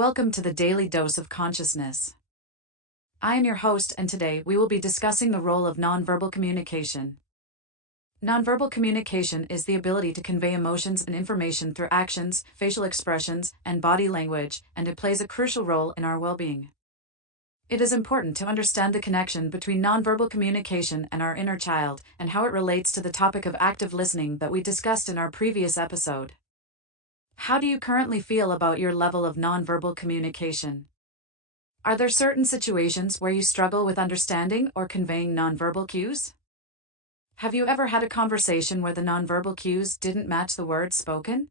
Welcome to the Daily Dose of Consciousness. I am your host, and today we will be discussing the role of nonverbal communication. Nonverbal communication is the ability to convey emotions and information through actions, facial expressions, and body language, and it plays a crucial role in our well-being. It is important to understand the connection between nonverbal communication and our inner child, and how it relates to the topic of active listening that we discussed in our previous episode. How do you currently feel about your level of nonverbal communication? Are there certain situations where you struggle with understanding or conveying nonverbal cues? Have you ever had a conversation where the nonverbal cues didn't match the words spoken?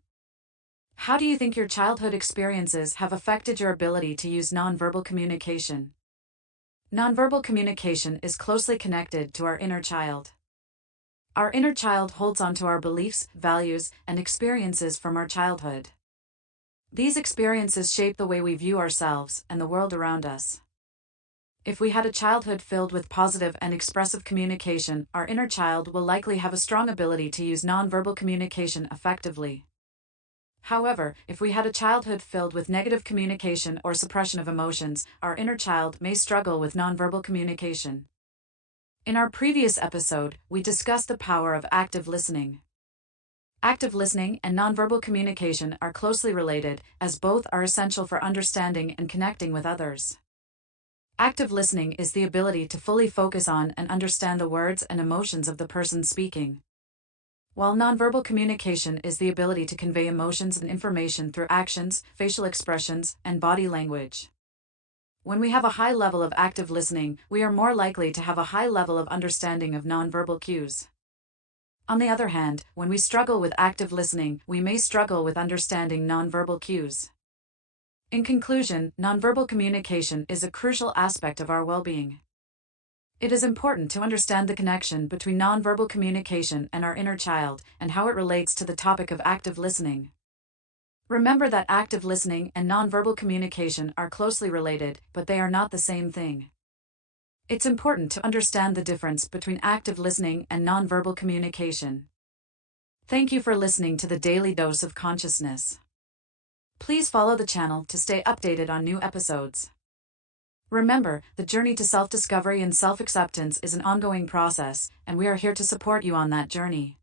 How do you think your childhood experiences have affected your ability to use nonverbal communication? Nonverbal communication is closely connected to our inner child. Our inner child holds on to our beliefs, values, and experiences from our childhood. These experiences shape the way we view ourselves and the world around us. If we had a childhood filled with positive and expressive communication, our inner child will likely have a strong ability to use nonverbal communication effectively. However, if we had a childhood filled with negative communication or suppression of emotions, our inner child may struggle with nonverbal communication. In our previous episode, we discussed the power of active listening. Active listening and nonverbal communication are closely related, as both are essential for understanding and connecting with others. Active listening is the ability to fully focus on and understand the words and emotions of the person speaking, while nonverbal communication is the ability to convey emotions and information through actions, facial expressions, and body language. When we have a high level of active listening, we are more likely to have a high level of understanding of nonverbal cues. On the other hand, when we struggle with active listening, we may struggle with understanding nonverbal cues. In conclusion, nonverbal communication is a crucial aspect of our well-being. It is important to understand the connection between nonverbal communication and our inner child, and how it relates to the topic of active listening. Remember that active listening and nonverbal communication are closely related, but they are not the same thing. It's important to understand the difference between active listening and nonverbal communication. Thank you for listening to the Daily Dose of Consciousness. Please follow the channel to stay updated on new episodes. Remember, the journey to self-discovery and self-acceptance is an ongoing process, and we are here to support you on that journey.